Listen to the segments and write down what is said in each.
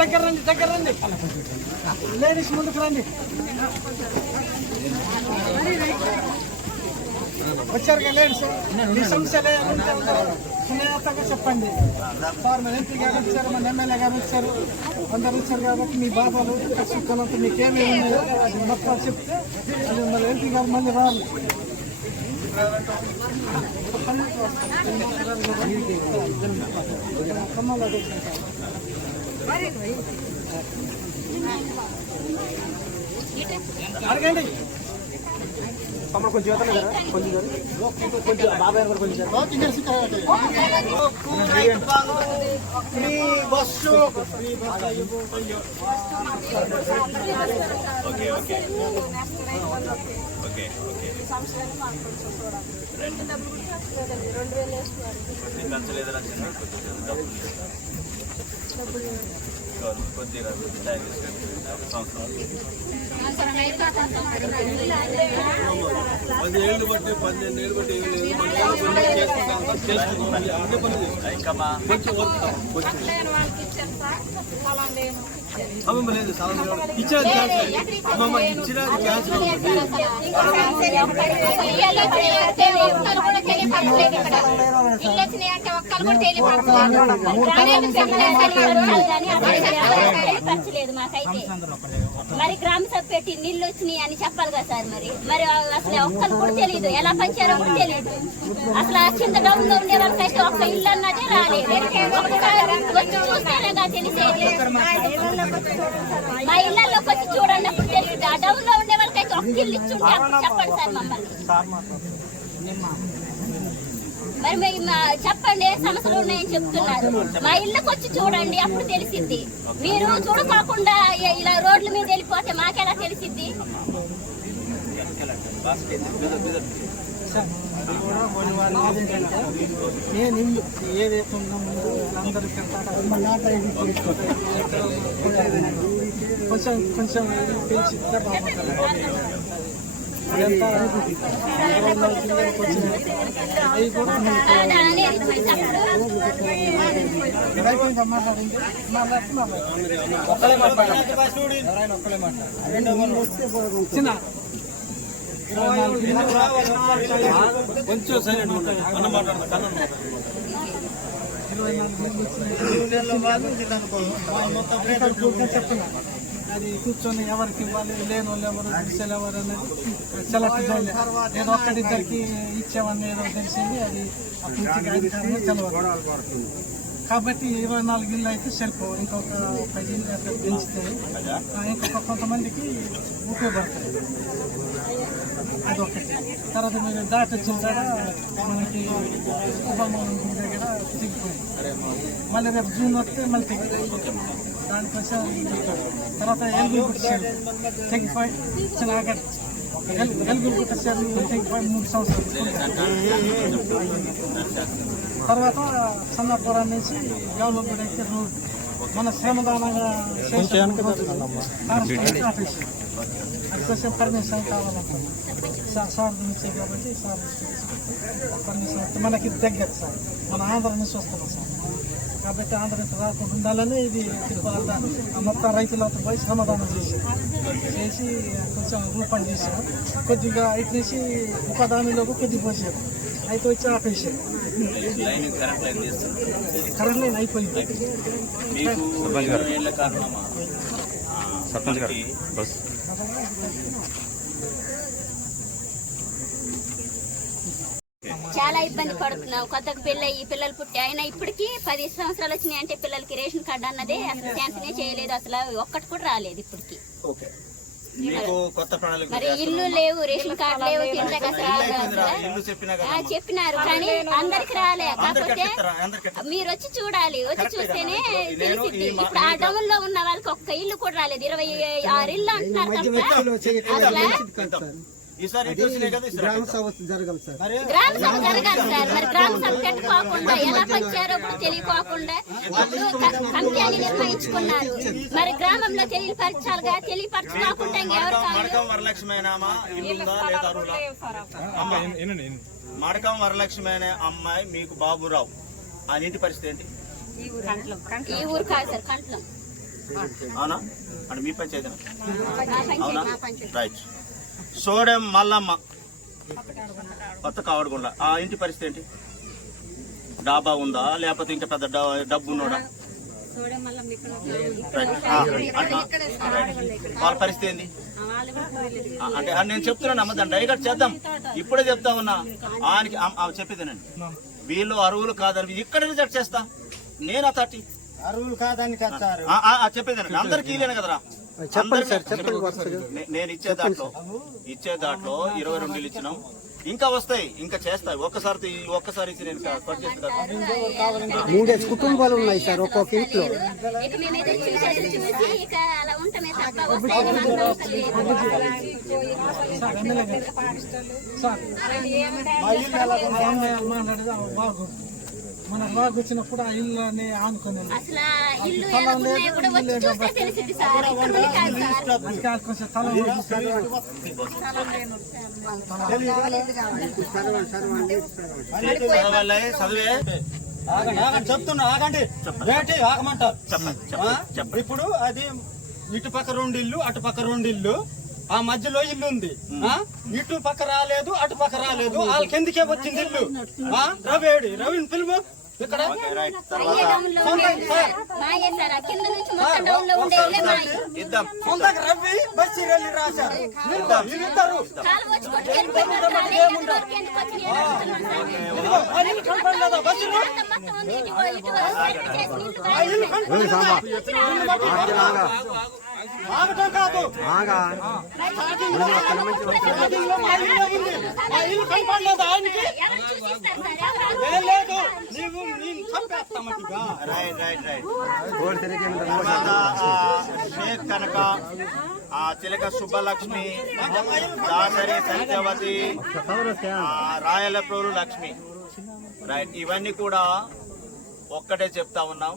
దగ్గర రండి లేడీస్ ముందుకు రండి. వచ్చారు కదా లేడీస్, మీ సమస్యలే సున్నితంగా చెప్పండి. సార్ మన ఎంపీ గారు వచ్చారు, మన ఎమ్మెల్యే గారు వచ్చారు, అందరు వచ్చారు కాబట్టి మీ బాధలు సుఖాలంతా మీకేమేమి ఉన్నాయో మొత్తం చెప్తే మన ఎంపీ గారు మళ్ళీ రారు. అడగండి కొంచెం యువతలే కదా, కొంచెం బాబాయ్ కూడా కొంచెం మీ బస్సు కొద్దిగా 10 ఏళ్ళు బట్టి 12 ఏళ్ళు బట్టి లేదు ఇచ్చిన ఛాన్స్ మరి గ్రామ సభ పెట్టి నీళ్ళు వచ్చినాయి అని చెప్పాలి కదా సార్. మరి అసలు ఒక్కరు కూడా తెలియదు, ఎలా పంచారో కూడా తెలియదు. అసలు కింద డౌన్ లో ఉండే వాళ్ళకైతే ఒక్క ఇల్లు అన్నదే రాలేదు. వచ్చి చూస్తేనేగా తెలిసేది. మా ఇళ్లలోకి వచ్చి చూడండి అప్పుడు తెలియదు. ఆ డౌన్ లో ఉండే వాళ్ళకైతే ఒక్క ఇల్లు ఇచ్చుంటే అప్పుడు చెప్పండి సార్ మమ్మల్ని. మరి చెప్పండి ఏ సమస్యలు ఉన్నాయని చెప్తున్నారు. మా ఇళ్ళకి వచ్చి చూడండి అప్పుడు తెలిసిద్ది. మీరు చూడకోకుండా ఇలా రోడ్ల మీద వెళ్ళిపోతే మాకెలా తెలిసిద్ది? నేను ఇల్లు ఏదైతే కొంచెం కొంచెం తెలిసిద్దా బాగుంటుంది. కొంచెం సైలెంట్ ఉంటుంది అన్న మాట్లాడతాను. 24 చెప్తున్నా అది కూర్చొని ఎవరికి ఇవ్వాలి, లేని వాళ్ళు ఎవరు, దిశలు ఎవరు అనేది సెలెక్ట్ చేయాలి. ఏదో ఒక్కడిద్దరికి ఇచ్చేవన్నీ ఏదో తెలిసింది. అది అభివృద్ధికి తెలియదు కాబట్టి 24 ఇళ్ళు అయితే సరిపోవు. ఇంకొక 10 ఇళ్ళు పెంచితే ఇంకొక కొంతమందికి ఉపయోగపడతాయి. అదొకటి. తర్వాత మీరు దాటి వచ్చిన కాడ మనకి కుటుంబం దగ్గర తిరిగిపోయింది. మళ్ళీ రేపు జూన్ వస్తే మళ్ళీ తెగిపోయింది. దానికోసం తర్వాత ఎలుగులు పుట్టారు తెగిపోయి చిన్న ఎలుగులు పుట్టారు తెగిపోయి 3 సంవత్సరాలు. తర్వాత సన్నపురం నుంచి గౌలగూడ అయితే రోడ్ మన శ్రమదానంగా అందుకోసం పర్మిషన్ కావాలనుకుంటున్నాం. సార్ నుంచి కాబట్టి సార్ పర్మిషన్ మనకి దగ్గర సార్, మన ఆంధ్ర నుంచి వస్తున్నాం సార్. కాబట్టి ఆంధ్ర నుంచి రాకుండా ఉండాలని ఇది మొత్తం రైతులతో పోయి శ్రమదానం చేసి కొంచెం రూపం చేశారు. కొద్దిగా ఇటు నుంచి ఒక దానిలోకి కొద్దిగా పోసారు. అయితే వచ్చి ఆపేసారు. కరెంట్ లైన్ అయిపోయింది. చాలా ఇబ్బంది పడుతున్నాం. కొత్తగా పెళ్ళి పిల్లలు పుట్టి అయినా ఇప్పటికి 10 సంవత్సరాలు వచ్చినాయి అంటే పిల్లలకి రేషన్ కార్డు అన్నదే అసలు శాంక్షనే చేయలేదు. అసలు ఒక్కటి కూడా రాలేదు ఇప్పటికి. మరి ఇల్లు లేవు, రేషన్ కార్డు లేవు, తింటాక చెప్పినారు కానీ అందరికి రాలే. కాకపోతే మీరు వచ్చి చూడాలి, వచ్చి చూస్తేనే తెలిసింది. ఇప్పుడు ఆ డౌన్ లో ఉన్న వాళ్ళకి ఒక్క ఇల్లు కూడా రాలేదు. 26 ఇల్లు అంటున్నారు తప్ప అసలు ఈసారి ఇటు వచ్చినాయి కదా ఈసారి గ్రామ సభ జరగాలి సార్. గ్రామ సభ జరగాలి సార్. మరి గ్రామ సభ పెట్టుకోకుండా ఎలా పంచారో కూడా తెలియకోకుండా ఇప్పుడు కమిటీ అని నిర్ణయించుకున్నారు. మరి గ్రామంలో తెలియపరచాలిగా, తెలియపరచుకోకుండా ఇంకెవరు కాదు. మడకం వరలక్ష్మి అమ్మా ఇల్లుందా లేదా అరువులా? అమ్మా మడకం వరలక్ష్మి అనే అమ్మాయి మీకు బాబురావు ఆ ఇంటి పరిస్థితి ఏంటి? ఈ ఊరు కాదు సార్, కంట్లం. అవునా? అంటే మీ పంచాయతీ అవునా? రైట్. సోడెం మల్లమ్మ కొత్త కావడగుండ ఆ ఇంటి పరిస్థితి ఏంటి? డాబా ఉందా లేకపోతే ఇంకా పెద్ద డబ్బు ఉన్నాడా? వాళ్ళ పరిస్థితి ఏంది అంటే నేను చెప్తున్నాను అమ్మ, దాన్ని డైవర్ట్ చేద్దాం. ఇప్పుడే చెప్తా ఉన్నా ఆయనకి చెప్పేదేనండి. వీళ్ళు అరువులు కాదని ఇక్కడ రిజెక్ట్ చేస్తా నేను. ఆ 30 అరువులు కాదని కట్టారు చెప్పేదేనండి. అందరికి ఇల్లేను కదరా. నేను ఇచ్చే దాంట్లో 22 ఇల్లు ఇచ్చినాం. ఇంకా వస్తాయి, ఇంకా చేస్తాయి. ఒక్కసారి ఇచ్చి నేను కట్ చేస్తాను. 3 కుటుంబాలు ఉన్నాయి సార్ ఒక్కొక్క ఇంట్లో. ఇక మేమైతే చూసి ఇక అలా ఉంటామే తప్ప వస్తాయని మాకు నమ్మకం లేదు. సార్ ఎమ్మెల్యే గారు సార్ మాట్లాడేది బాగు మనకు బాగా వచ్చినప్పుడు ఆ ఇల్లుని ఆనుకుని అసలు ఇల్లు ఎలా ఉన్నాయో కూడా వచ్చి చూస్తే తెలిసింది సార్. ఇక్కడ ఉంది కాదు సార్. అది కాదు కొంచెం తల చెప్తున్నా ఆగండి, వేటి ఆగమంటారు. ఇప్పుడు అది ఇటు పక్క 2 ఇల్లు అటు పక్క 2 ఇల్లు, ఆ మధ్యలో ఇల్లు ఉంది. ఇటు పక్క రాలేదు అటు పక్క రాలేదు, వాళ్ళ కిందికే వచ్చింది ఇల్లు. రవిని పిలువు ఇక్కడ. రవి బస్సీరెల్లి రాశారు వీళ్ళిద్దరు. ఆగటం కాదు, ఇల్లు కనపడలేదు ఆయనకి. లేదు నీవు నేను చంపేస్తామట్టుగా. షేక్ కనక, చిలక శుభలక్ష్మి, దాసరి సత్యవతి, రాయలప్రోలు లక్ష్మి. రైట్. ఇవన్నీ కూడా ఒక్కటే చెప్తా ఉన్నాం.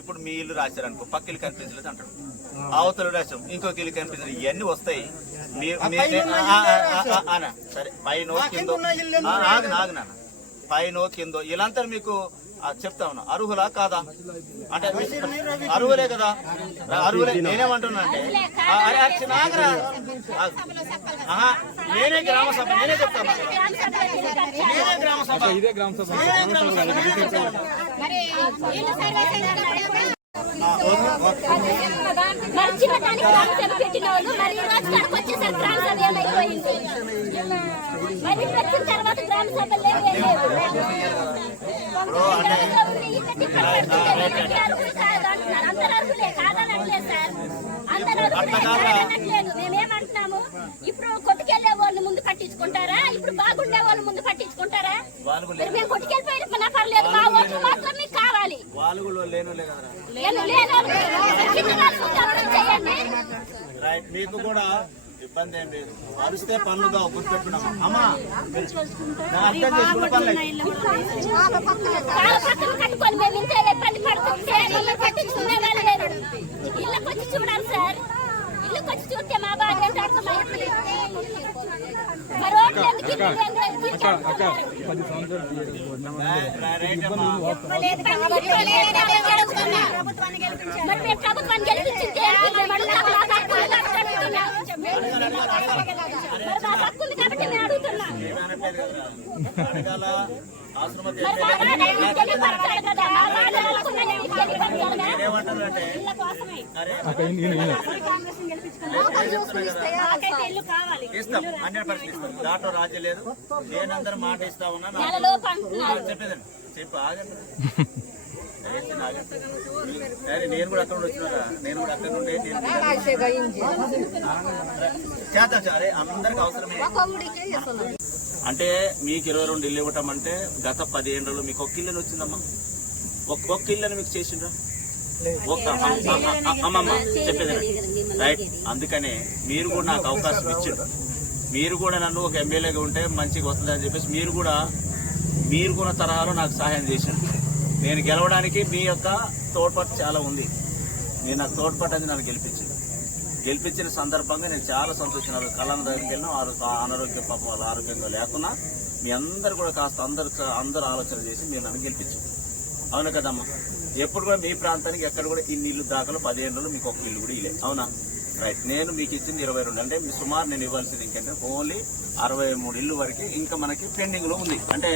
ఇప్పుడు మీ ఇల్లు రాశారనుకో, పక్క ఇల్లు కనిపించలేదు అంటాడు, అవతల రాశాం ఇంకొక ఇల్లు కనిపించలేదు. ఇవన్నీ వస్తాయి. సరే పైన కిందో నాన్న పైన కిందో ఇలాంతా మీకు చెప్తా ఉన్నా. అర్హులా కాదా అంటే అర్హులే కదా, అర్హులే. నేనేమంటున్నా అంటే నేనే గ్రామ సభ, నేనే చెప్తాను, నేనే గ్రామ సభ, ఇదే గ్రామ సభ. మరి చిన్నదానికి గ్రామ సభ పెట్టిన వాళ్ళు మరి ఈ రోజు కనుక వచ్చేసరికి గ్రామ సభ ఏమైపోయింది? మరి వచ్చిన తర్వాత గ్రామ సభ అందరూ అర్హులే కాదని అనలేదు సార్. అందరూ అనట్లేదు. మేమేమంటున్నాము, ఇప్పుడు కొట్టుకెళ్లే వాళ్ళు ముందు పట్టించుకుంటారా, ఇప్పుడు బాగుండే వాళ్ళు ముందు పట్టించుకుంటారా? మేము కొట్టుకెళ్ళిపోయినా పర్లేదు, మా ఓట్లు మాత్రం మీకు కావాలి. మీకు కూడా ఇబ్బంది ఏం లేదు, అరిస్తే పనులుగా గుర్తుపెట్టుకున్నాం. అమ్మా అర్థం చేసుకునే పనులు కట్టుకొని మేము ఇంత ఇబ్బంది పడుతుంటే పట్టించుకునే వాళ్ళు లేరు. ఇళ్ళకి వచ్చి చూడాలి సార్, ఇళ్ళకి వచ్చి చూస్తే మా బాధ ఏంటో అర్థమైంది. మరి ఓట్లు ఎందుకు మరి మేము ప్రభుత్వాన్ని గెలిపించింటే ఇస్తాం 100% ఇస్తాం. దాంట్లో రాజ్యం లేదు. నేనందరూ మాట ఇస్తా ఉన్నా. చెప్పేదండి చెప్పు ఆగండి. నేను కూడా అక్కడ వచ్చినారా, నేను కూడా అక్కడ నుండి చేద్దాం. సరే అందరికి అవసరమే. అంటే మీకు 22 ఇల్లు ఇవ్వటం అంటే గత 10 ఏళ్ళలో మీకు ఒక్క ఇల్లు వచ్చిందమ్మా, ఒక్క ఇల్లు మీకు చేసిండ్రా? ఒక్క అమ్మమ్మ చెప్పేది రైట్. అందుకనే మీరు కూడా నాకు అవకాశం ఇచ్చిండ్రు. మీరు కూడా నన్ను ఒక ఎమ్మెల్యేగా ఉంటే మంచిగా వస్తుంది అని చెప్పేసి మీరుకున్న తరహాలో నాకు సహాయం చేశారు. నేను గెలవడానికి మీ యొక్క తోడ్పాటు చాలా ఉంది. నేను నాకు తోడ్పాటు అది నన్ను గెలిపించిన సందర్భంగా నేను చాలా సంతోషించాను. కళ్ళ దగ్గరికి వెళ్ళినా అనారోగ్య పాపం వాళ్ళు ఆరోగ్యంగా లేకున్నా మీ అందరు కూడా కాస్త అందరూ ఆలోచన చేసి మీరు నన్ను గెలిపించారు. అవును కదమ్మా? ఎప్పుడు కూడా మీ ప్రాంతానికి ఎక్కడ కూడా ఇన్ని ఇల్లు దాఖలు 15 ఏళ్ళు మీకు ఒక ఇల్లు కూడా ఇవ్వలేదు. అవునా? రైట్. నేను మీకు ఇచ్చింది 22. అంటే సుమారు నేను ఇవ్వాల్సింది ఇంకంటే ఓన్లీ 63 ఇల్లు వరకు ఇంకా మనకి పెండింగ్ లో ఉంది. అంటే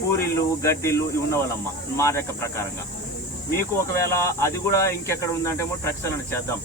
పూరిల్లు గడ్డిల్లు ఇవి ఉన్నవాళ్ళమ్మ మా లెక్క ప్రకారంగా. మీకు ఒకవేళ అది కూడా ఇంకెక్కడ ఉందంటే ప్రక్షాళన చేద్దాం.